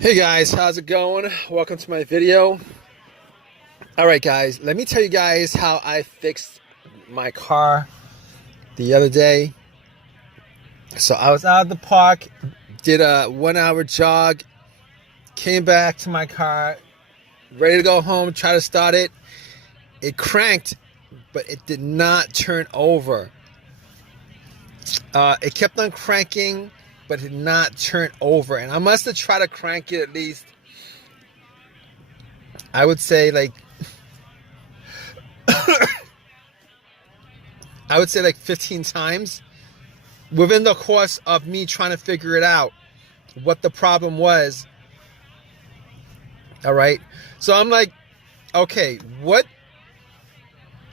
Hey guys, how's it going? Welcome to my video. Alright guys, let me tell you guys how I fixed my car the other day. So I was out of the park, did a 1 hour jog, came back to my car, ready to go home, try to start it. It cranked, but it did not turn over. It kept on cranking, but did not turn over. And I must have tried to crank it at least, I would say like 15 times within the course of me trying to figure it out, what the problem was. All right. So I'm like, okay, what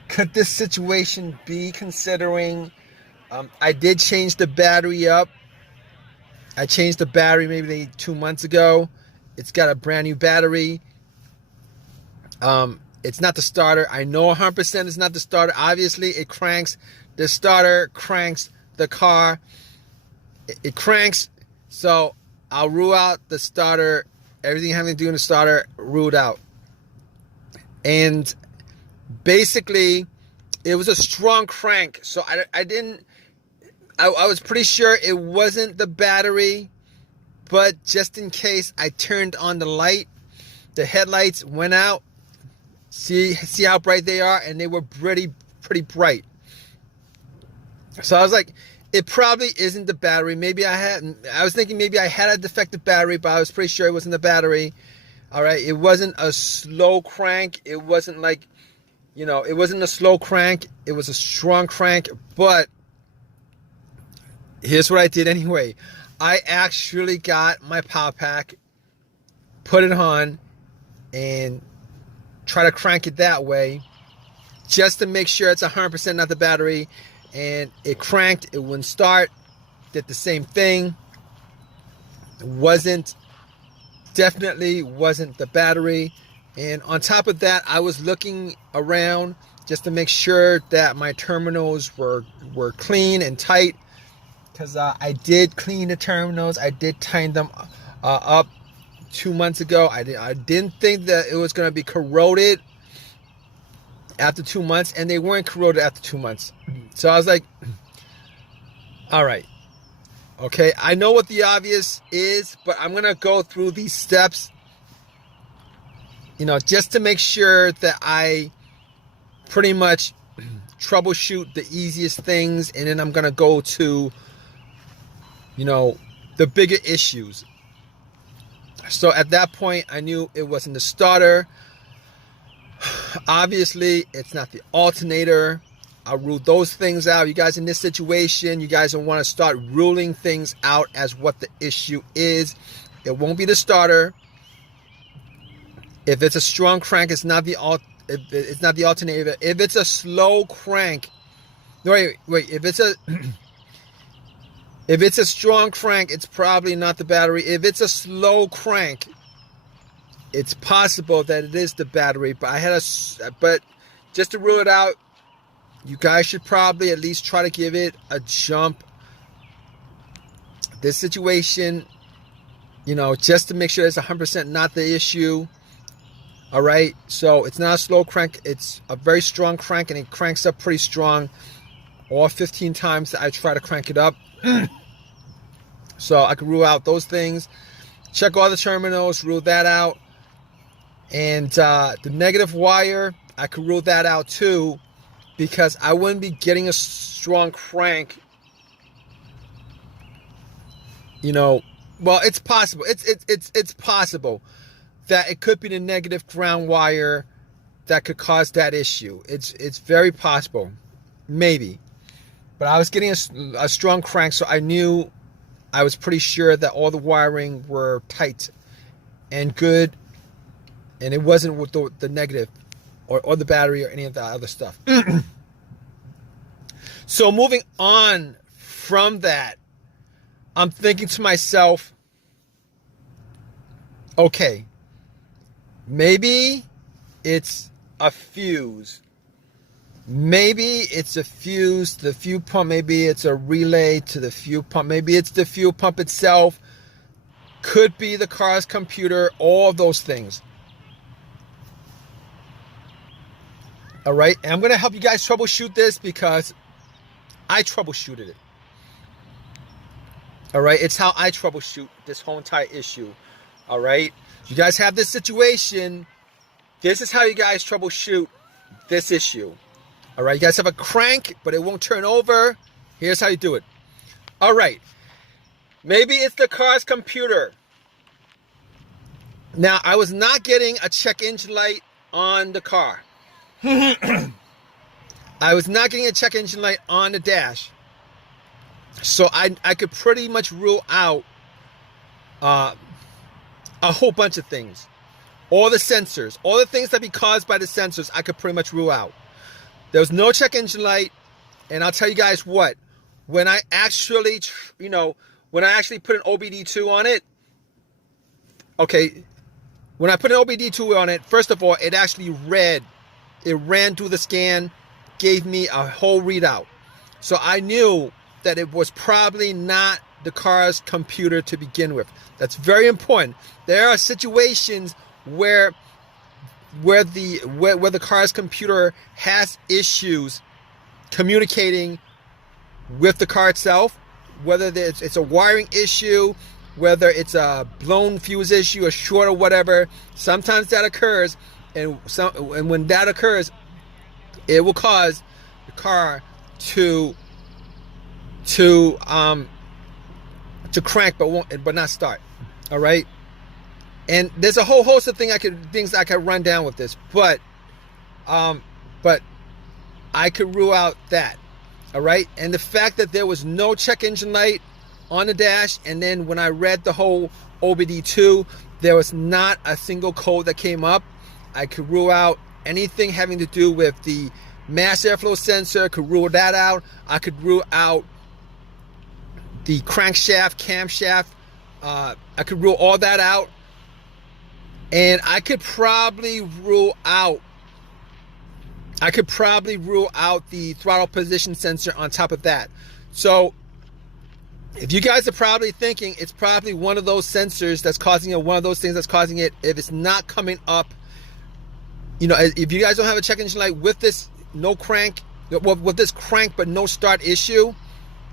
could this situation be, considering I did change the battery up. I changed the battery maybe 2 months ago. It's got a brand new battery. It's not the starter. I know 100% it's not the starter. Obviously, it cranks. The starter cranks the car. It cranks. So I'll rule out the starter. Everything having to do with the starter, ruled out. And basically, it was a strong crank. So I was pretty sure it wasn't the battery, but just in case, I turned on the light. The headlights went out. See how bright they are, and they were pretty bright. So I was like, it probably isn't the battery. I was thinking maybe I had a defective battery, but I was pretty sure it wasn't the battery. All right, it wasn't a slow crank. It wasn't like, it wasn't a slow crank. It was a strong crank. But here's what I did anyway. I actually got my power pack, put it on, and try to crank it that way, just to make sure it's 100% not the battery. And it cranked. It wouldn't start. Did the same thing. Definitely wasn't the battery. And on top of that, I was looking around just to make sure that my terminals were clean and tight, because I did clean the terminals. I did tighten them up 2 months ago. I didn't think that it was going to be corroded after 2 months, and they weren't corroded after 2 months. So I was like, all right, okay, I know what the obvious is, but I'm going to go through these steps, just to make sure that I pretty much troubleshoot the easiest things, and then I'm going to go to, the bigger issues. So at that point, I knew it wasn't the starter. Obviously, it's not the alternator. I'll rule those things out. You guys in this situation, you guys don't want to start ruling things out as what the issue is. It won't be the starter. If it's a strong crank, it's not the alternator. If it's a slow crank, wait. If it's a strong crank, it's probably not the battery. If it's a slow crank, it's possible that it is the battery. But just to rule it out, you guys should probably at least try to give it a jump. This situation, just to make sure it's 100% not the issue. All right. So it's not a slow crank. It's a very strong crank, and it cranks up pretty strong. All 15 times that I try to crank it up. So I can rule out those things. Check all the terminals, rule that out. And the negative wire, I could rule that out too, because I wouldn't be getting a strong crank. Well, it's possible. It's possible that it could be the negative ground wire that could cause that issue. It's very possible, maybe. But I was getting a strong crank, so I was pretty sure that all the wiring were tight and good, and it wasn't with the negative or the battery or any of the other stuff. So moving on from that, I'm thinking to myself, okay, maybe it's a fuse. Maybe it's a fuse, the fuel pump. Maybe it's a relay to the fuel pump. Maybe it's the fuel pump itself. could be the car's computer, all of those things. All right, and I'm going to help you guys troubleshoot this because I troubleshooted it. All right, it's how I troubleshoot this whole entire issue. All right, you guys have this situation. This is how you guys troubleshoot this issue. All right, you guys have a crank, but it won't turn over. Here's how you do it. All right, maybe it's the car's computer. Now, I was not getting a check engine light on the car. I was not getting a check engine light on the dash. So I could pretty much rule out a whole bunch of things. All the sensors, all the things that be caused by the sensors, I could pretty much rule out. There was no check engine light. And I'll tell you guys what, when I actually, when I actually put an OBD2 on it, okay, when I put an OBD2 on it, first of all, it actually ran through the scan, gave me a whole readout. So I knew that it was probably not the car's computer to begin with. That's very important. There are situations where the car's computer has issues communicating with the car itself, whether it's a wiring issue, whether it's a blown fuse issue, a short or whatever. Sometimes that occurs, and when that occurs, it will cause the car to crank but not start. All right, and there's a whole host of things I could run down with this, but I could rule out that. All right, and the fact that there was no check engine light on the dash, and then when I read the whole OBD2, there was not a single code that came up. I could rule out anything having to do with the mass airflow sensor, could rule that out. I could rule out the crankshaft, camshaft. I could rule all that out. And I could probably rule out the throttle position sensor on top of that. So if you guys are probably thinking it's probably one of those sensors that's causing it, one of those things that's causing it, if it's not coming up, if you guys don't have a check engine light with this with this crank but no start issue,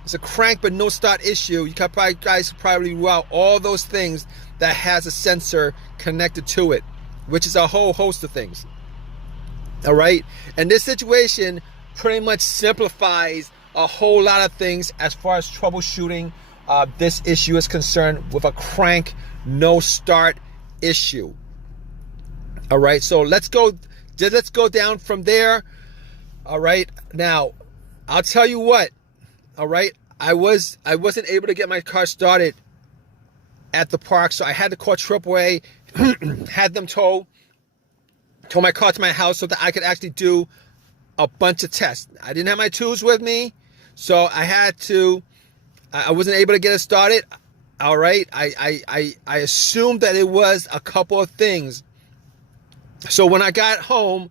it's a crank but no start issue, you guys probably rule out all those things that has a sensor connected to it, which is a whole host of things. All right, and this situation pretty much simplifies a whole lot of things as far as troubleshooting this issue is concerned with a crank no start issue. All right, so let's go down from there. All right, now I'll tell you what. All right, I wasn't able to get my car started at the park, so I had to call AAA, had them tow my car to my house so that I could actually do a bunch of tests. I didn't have my tools with me, so I wasn't able to get it started. All right, I assumed that it was a couple of things. So when I got home,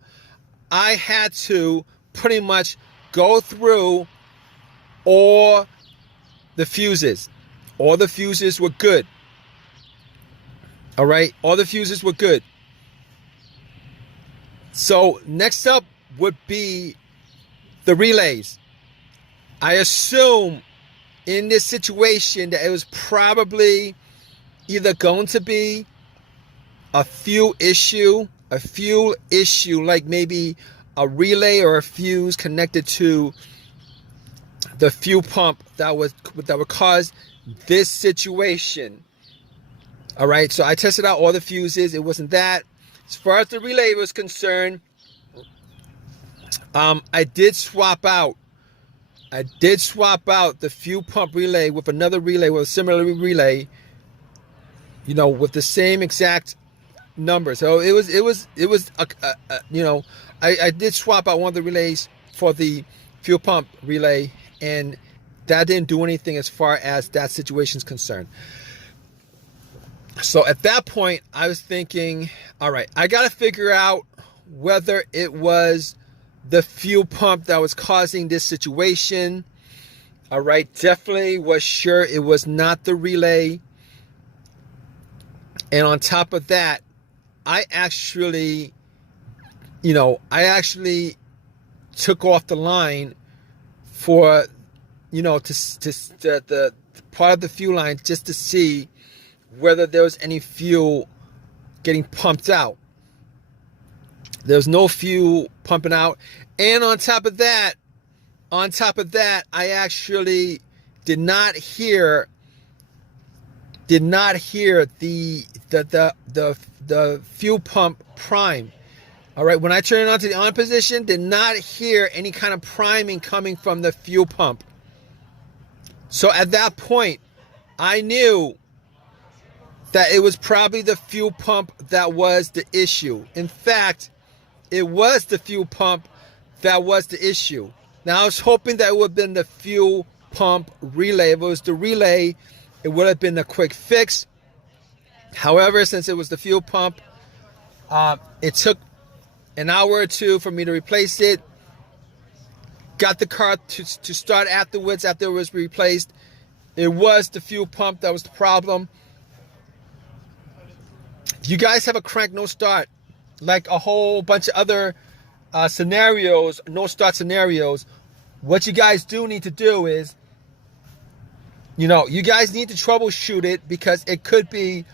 I had to pretty much go through all the fuses. All the fuses were good. All right, all the fuses were good. So next up would be the relays. I assume in this situation that it was probably either going to be a fuel issue, like maybe a relay or a fuse connected to the fuel pump that would cause this situation. All right, so I tested out all the fuses. It wasn't that. As far as the relay was concerned, I did swap out the fuel pump relay with another relay, with a similar relay, with the same exact number. So it was I did swap out one of the relays for the fuel pump relay, and that didn't do anything as far as that situation is concerned. So at that point, I was thinking, all right, I got to figure out whether it was the fuel pump that was causing this situation. All right, definitely was sure it was not the relay. And on top of that, I actually took off the line for, the part of the fuel line just to see whether there was any fuel getting pumped out. There's no fuel pumping out. And on top of that, I actually did not hear the fuel pump prime. All right, when I turned it on to the on position, did not hear any kind of priming coming from the fuel pump. So at that point, I knew that it was probably the fuel pump that was the issue. In fact, it was the fuel pump that was the issue. Now, I was hoping that it would have been the fuel pump relay. If it was the relay, it would have been a quick fix. However, since it was the fuel pump, it took an hour or two for me to replace it. Got the car to start afterwards after it was replaced. It was the fuel pump that was the problem. If you guys have a crank no-start, like a whole bunch of other scenarios, no-start scenarios, what you guys do need to do is, you guys need to troubleshoot it, because it could be,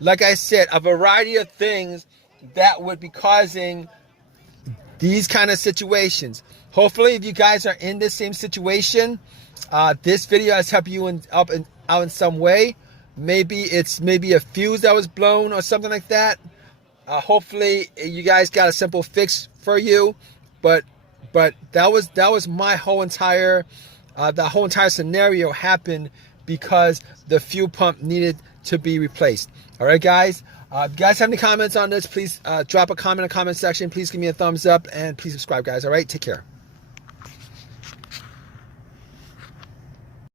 like I said, a variety of things that would be causing these kind of situations. Hopefully, if you guys are in this same situation, this video has helped you out in some way. Maybe it's a fuse that was blown or something like that. Hopefully, you guys got a simple fix for you. But that was my whole entire scenario happened because the fuel pump needed to be replaced. All right, guys. If you guys have any comments on this, please drop a comment in the comment section. Please give me a thumbs up and please subscribe, guys. All right, take care.